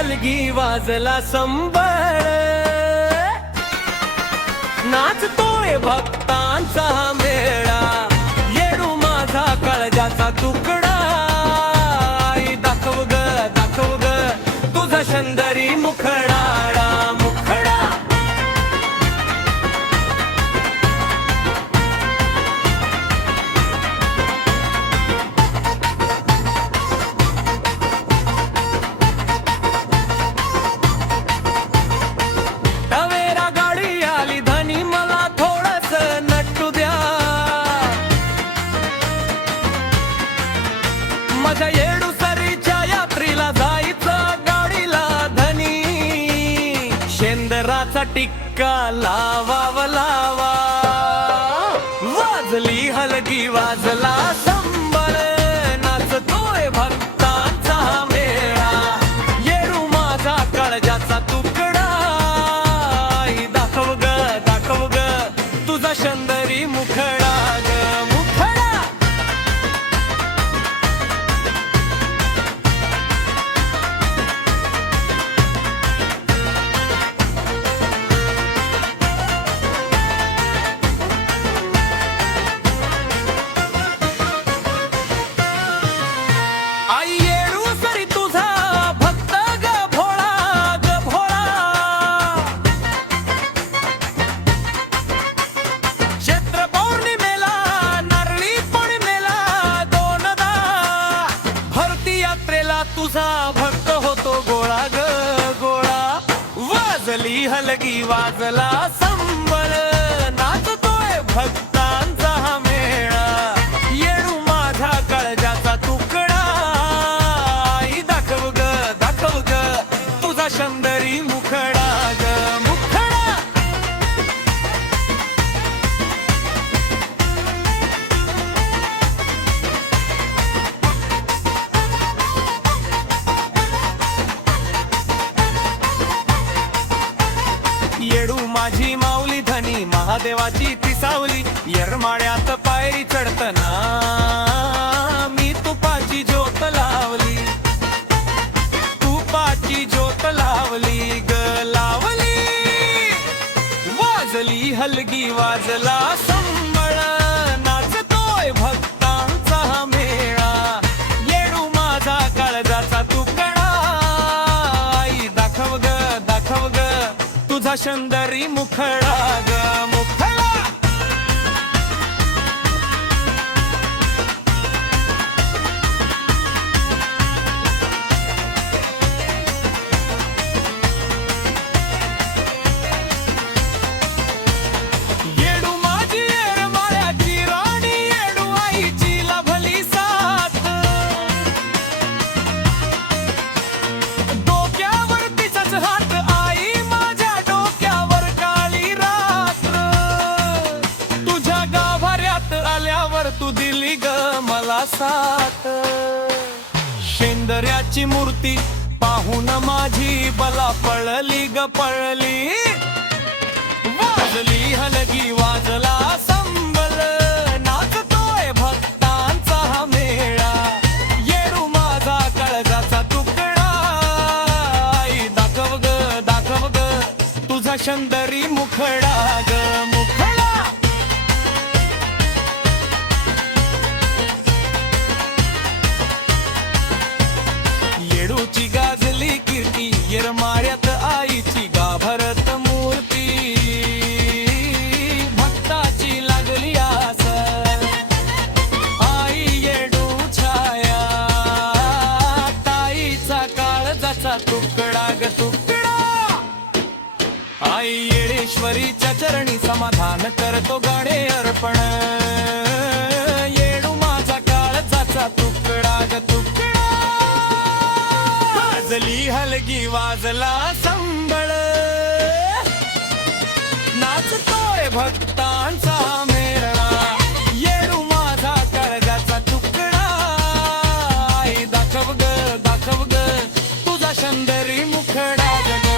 हलगी वाजला संबळ, नाचतोय भक्तांचा मेळा, येडू माझा काळजाचा तुकडा. आई दाखव ग तुझा शंदरी मुखडाळा, मुखडा. टवेरा गाडी आली धनी मला थोडस नटू द्या, माझ्या येडूसरीच्या यात्रेला जायचं गाडीला धनी. शेंदराचा टिक्का लावा लावा, वाजली हलगी वाजला संबळ, नाचतोय भक्तांचा मेळा, येडू माझा काळजाचा तुकडा. दाखव ग तुझा शंदरी मुखडा ग, मुखडा. आई येडू सरी तुझा भक्त ग भोळा ग भोळा, चैत्र पौर्णिमेला नारळी पौर्णिमेला दोनदा, भरती यात्रेला तुझा भक्त होतो गोळा ग गोळा. वाजली हलगी वाजला संबळ, नाचतोय भक्तांचा मेळा, येडू माझा काळजाचा तुकडा. आई दाखव ग तुझा शंदरी मुखडा ग, मुखडा. येडू माझी माऊली धनी महादेवाची ती सावली, येरमाळ्यात पायरी चढतना मी तुपाची ज्योत लावली, तुपाची ज्योत लावली ग लावली. वाजली हलगी वाजला संबळ, नाचतोय भक्तांचा मेळा, येडू माझा काळजाचा तुकडा. आई दाखव ग तुझा शंदरी मुखडा ग, मुखडा. येडू माझी येरमाळ्याची राणी, येडू आईची लाभली साथ, डोक्यावर तिचाच हात, आई माझ्या डोक्यावर काळी रात्र. तुझ्या गाभाऱ्यात आल्यावर तू दिली ग मला साथ, शेंदऱ्याची मूर्ती पाहून माझी बला पळली ग पळली. वाजली हलगी वाजला संबळ, नाचतोय भक्तांचा मेळा, येडू माझा काळजाचा तुकडा. आई दाखव ग तुझा शंदरी मुखडा ग, मुखडा. येडूची गाजली कीर्ती, येरमाळ्यात आईची गाभरत मूर्ती, भक्ताची लागली आस, आई येडू छाया, ताईचा काळजाचा तुकडा ग तुकडा. आई येडेश्वरीच्या चरणी समाधान करतो गाणे अर्पण, येडू माझा काळजाचा तुकडा ग तुकडा. वाजली हलगी वाजला संबळ, नाचतोय भक्तांचा मेळा, येडू माझा काळजाचा तुकडा. आई दाखव ग तुझा शंदरी मुखडा ग.